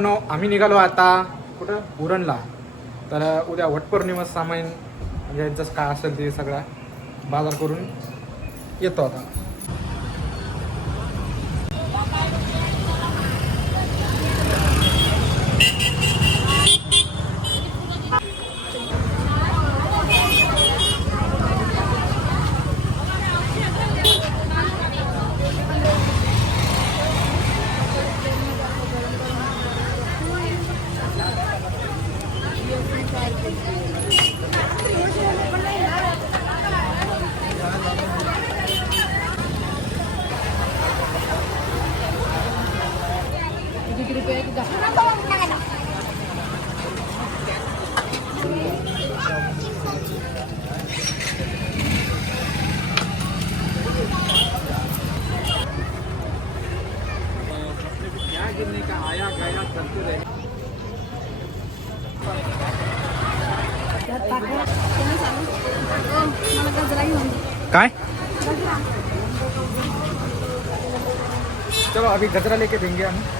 No आम्ही निघालो आता कुठं? उरणला. तर उद्या वटपौर्णिमा सामान म्हणजे जसं काय असेल ते सगळा बाजार करून येतो आता. काय? चलो अभी गजरा लेके देंगे हम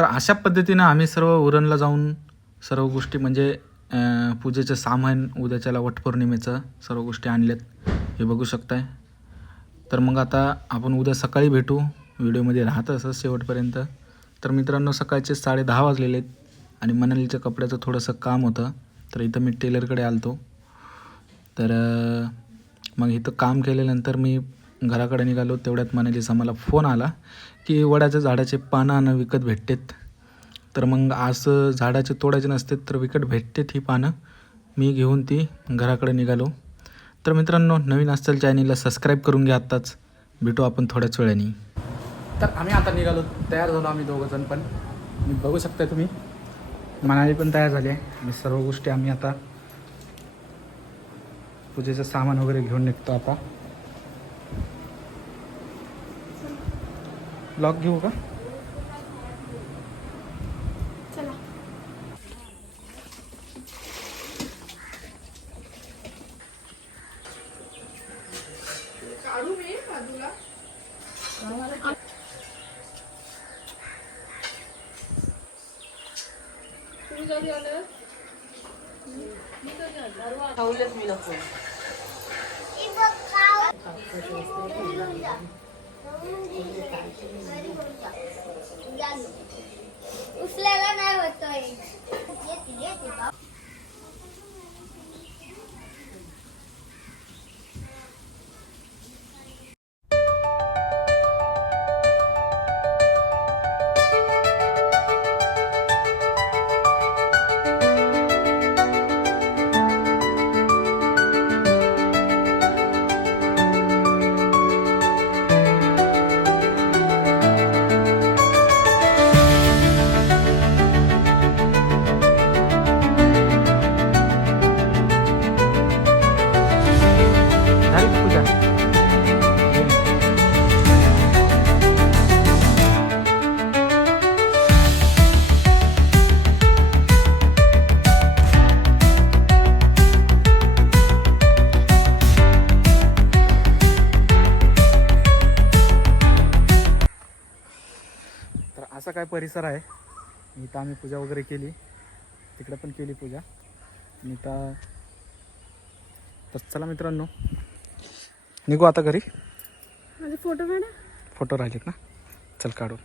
तर अशा पद्धतीनं आम्ही सर्व उरणला जाऊन सर्व गोष्टी म्हणजे पूजेचं सामान उद्याच्याला वटपौर्णिमेचं सर्व गोष्टी आणल्यात हे बघू शकताय. तर मग आता आपण उद्या सकाळी भेटू. व्हिडिओमध्ये राहत असं शेवटपर्यंत. तर मित्रांनो सकाळचे साडे दहा वाजलेले आहेत आणि मनालीच्या कपड्याचं थोडंसं काम होतं. तर इथं मी टेलरकडे आलतो. तर मग इथं काम केल्यानंतर मी घराकडे निघालो. तेवढ्यात मनालीचा मला फोन आला की वडाच्या झाडाचे पानं आणं विकत भेटतेत. तर मग असं झाडाचे तोडायचे नसते तर विकत भेटतेत ही पानं. मी घेऊन ती घराकडे निघालो. तर मित्रांनो नवीन असतील चॅनलला सबस्क्राईब करून घ्या आत्ताच. भेटू आपण थोड्याच वेळाने. तर आम्ही आता निघालो. तयार झालो आम्ही दोघं जण पण. मी बघू शकता तुम्ही. मनाली पण तयार झाली आहे. आणि सर्व गोष्टी आम्ही आता पूजेचं सामान वगैरे घेऊन निघतो आता. लॉक घेऊ का? चला. उचलायला नाही होतोय झाली पूजा. तर असा काय परिसर आहे. इथं आम्ही पूजा वगैरे केली. तिकडे पण केली पूजा. आणि तर चला मित्रांनो निघू आता घरी. माझे फोटो काढा. फोटो राहिलेत ना. चल काढू.